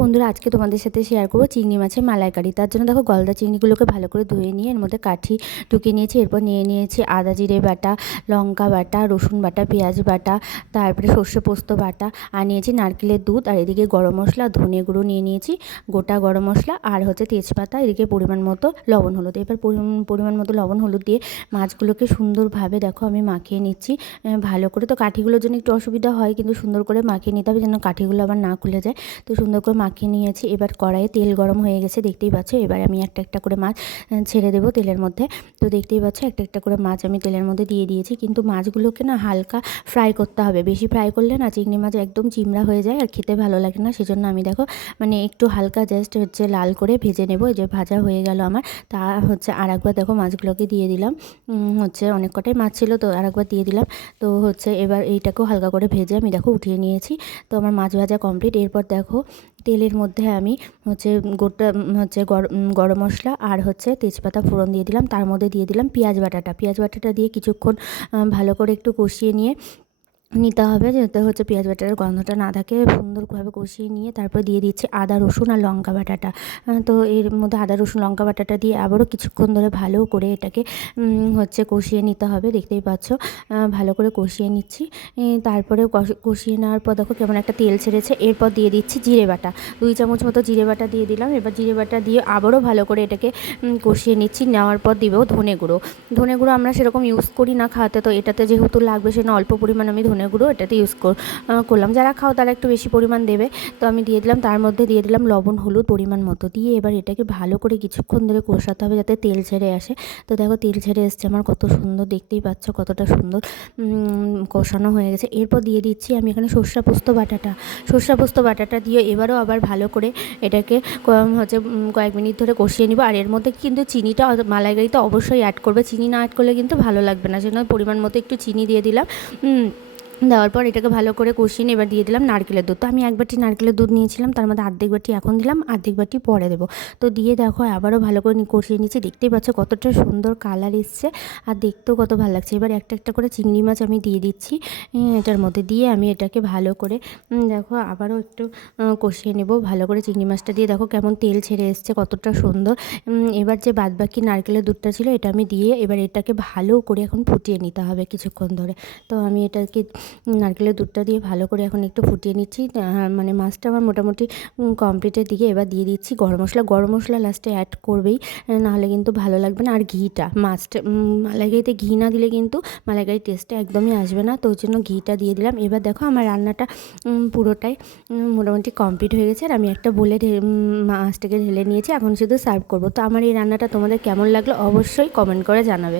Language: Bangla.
বন্ধুরা, আজকে তোমাদের সাথে শেয়ার করবো চিংড়ি মাছের মালাইকারি। তার জন্য দেখো গলদা চিংড়িগুলোকে ভালো করে ধুয়ে নিয়ে এর মধ্যে কাঠি ঢুকিয়ে নিয়েছি। এরপর নিয়ে নিয়েছি আদা জিরে বাটা, লঙ্কা বাটা, রসুন বাটা, পেঁয়াজ বাটা, তারপরে সর্ষে পোস্ত বাটা, আর নিয়েছি নারকেলের দুধ, আর এদিকে গরম মশলা, ধনে গুঁড়ো নিয়ে নিয়েছি, গোটা গরম মশলা, আর হচ্ছে তেজপাতা, এদিকে পরিমাণ মতো লবণ হলুদ। এবার পরিমাণ মতো লবণ হলুদ দিয়ে মাছগুলোকে সুন্দরভাবে দেখো আমি মাখিয়ে নিচ্ছি ভালো করে। তো কাঠিগুলোর জন্য একটু অসুবিধা হয়, কিন্তু সুন্দর করে মাখিয়ে নিতে হবে যেন কাঠিগুলো আবার না খুলে যায়। তো সুন্দর করে মাখিয়ে নিয়েছি। এবার কড়াইয়ে তেল গরম হয়ে গেছে, দেখতেই পাচ্ছ। এবার আমি একটা একটা করে মাছ ছেড়ে দেবো তেলের মধ্যে। তো দেখতেই পাচ্ছ একটা একটা করে মাছ আমি তেলের মধ্যে দিয়ে দিয়েছি। কিন্তু মাছগুলোকে না হালকা ফ্রাই করতে হবে, বেশি ফ্রাই করলে না চিংড়ি মাছ একদম চিমড়া হয়ে যায় আর খেতে ভালো লাগে না। সেজন্য আমি দেখো মানে একটু হালকা জাস্ট হচ্ছে লাল করে ভেজে নেব। এই যে ভাজা হয়ে গেল আমার, তা হচ্ছে আর একবার দেখো মাছগুলোকে দিয়ে দিলাম। হচ্ছে অনেক কটাই মাছ ছিল, তো আর একবার দিয়ে দিলাম। তো হচ্ছে এবার এইটাকেও হালকা করে ভেজে আমি দেখো উঠিয়ে নিয়েছি। তো আমার মাছ ভাজা কমপ্লিট। এরপর দেখো তেলের মধ্যে আমি হচ্ছে গোটা হচ্ছে গরম মশলা আর হচ্ছে তেজপাতা ফোড়ন দিয়ে দিলাম। তার মধ্যে দিয়ে দিলাম পেঁয়াজ বাটাটা দিয়ে কিছুক্ষণ ভালো করে একটু কষিয়ে নিয়ে নিতে হবে, যাতে হচ্ছে পেঁয়াজ বাটার গন্ধটা না থাকে। সুন্দরভাবে কষিয়ে নিয়ে তারপর দিয়ে দিচ্ছি আদা রসুন আর লঙ্কা বাটাটা। তো এর মধ্যে আদা রসুন লঙ্কা বাটাটা দিয়ে আবারও কিছুক্ষণ ধরে ভালো করে এটাকে হচ্ছে কষিয়ে নিতে হবে। দেখতেই পাচ্ছ ভালো করে কষিয়ে নিচ্ছি। তারপরে কষিয়ে নেওয়ার পর দেখো কেমন একটা তেল ছেড়েছে। এরপর দিয়ে দিচ্ছি জিরে বাটা, 2 চামচ মতো জিরে বাটা দিয়ে দিলাম। এবার জিরে বাটা দিয়ে আবারও ভালো করে এটাকে কষিয়ে নিচ্ছি। নেওয়ার পর দিবেও ধনে গুঁড়ো আমরা সেরকম ইউজ করি না খাওয়াতে, তো এটাতে যেহেতু লাগবে সেজন্য অল্প পরিমাণ আমি ধনে গুঁড়ো এটাতে ইউজ করলাম। যারা খাও তারা একটু বেশি পরিমাণ দেবে। তো আমি দিয়ে দিলাম, তার মধ্যে দিয়ে দিলাম লবণ হলুদ পরিমাণ মতো দিয়ে এবার এটাকে ভালো করে কিছুক্ষণ ধরে কষাতে হবে যাতে তেল ছেড়ে আসে। তো দেখো তেল ছেড়ে এসছে আমার, কত সুন্দর, দেখতেই পাচ্ছ কতটা সুন্দর কষানো হয়ে গেছে। এরপর দিয়ে দিচ্ছি আমি এখানে সর্ষে পোস্ত বাটাটা দিয়ে এবারও আবার ভালো করে এটাকে হচ্ছে কয়েক মিনিট ধরে কষিয়ে নিব। আর এর মধ্যে কিন্তু চিনিটা মালাইকারিতে অবশ্যই অ্যাড করবে, চিনি না অ্যাড করলে কিন্তু ভালো লাগবে না, সেজন্য পরিমাণ মতো একটু চিনি দিয়ে দিলাম। দেওয়ার পর এটাকে ভালো করে কষিয়ে নিয়ে এবার দিয়ে দিলাম নারকেলের দুধ। তো আমি 1 বাটি নারকেলের দুধ নিয়েছিলাম, তার মধ্যে অর্ধেক বাটি এখন দিলাম, অর্ধেক বাটি পরে দেবো। তো দিয়ে দেখো আবারও ভালো করে কষিয়ে নিচ্ছি। দেখতেই পাচ্ছ কতটা সুন্দর কালার এসছে আর দেখতেও কত ভালো লাগছে। এবার একটা একটা করে চিংড়ি মাছ আমি দিয়ে দিচ্ছি এটার মধ্যে, দিয়ে আমি এটাকে ভালো করে দেখো আবারও একটু কষিয়ে নেব ভালো করে। চিংড়ি মাছটা দিয়ে দেখো কেমন তেল ছেড়ে এসছে, কতটা সুন্দর। এবার যে বাদবাকি নারকেলের দুধটা ছিল এটা আমি দিয়ে এবার এটাকে ভালো করে এখন ফুটিয়ে নিতে হবে কিছুক্ষণ ধরে। তো আমি এটাকে নারকেলের দুধটা দিয়ে ভালো করে এখন একটু ফুটিয়ে নিচ্ছি। মানে মাছটা আমার মোটামুটি কমপ্লিটের দিকে। এবার দিয়ে দিচ্ছি গরম মশলা লাস্টে অ্যাড করবেই, নাহলে কিন্তু ভালো লাগবে না। আর ঘিটা মাছটা মালাইকারিতে ঘি না দিলে কিন্তু মালাইকারির টেস্টটা একদমই আসবে না, তো ওই জন্য ঘিটা দিয়ে দিলাম। এবার দেখো আমার রান্নাটা পুরোটাই মোটামুটি কমপ্লিট হয়ে গেছে। আর আমি একটা বলে মাছটাকে ঢেলে নিয়েছি, এখন শুধু সার্ভ করবো। তো আমার এই রান্নাটা তোমাদের কেমন লাগলো অবশ্যই কমেন্ট করে জানাবে।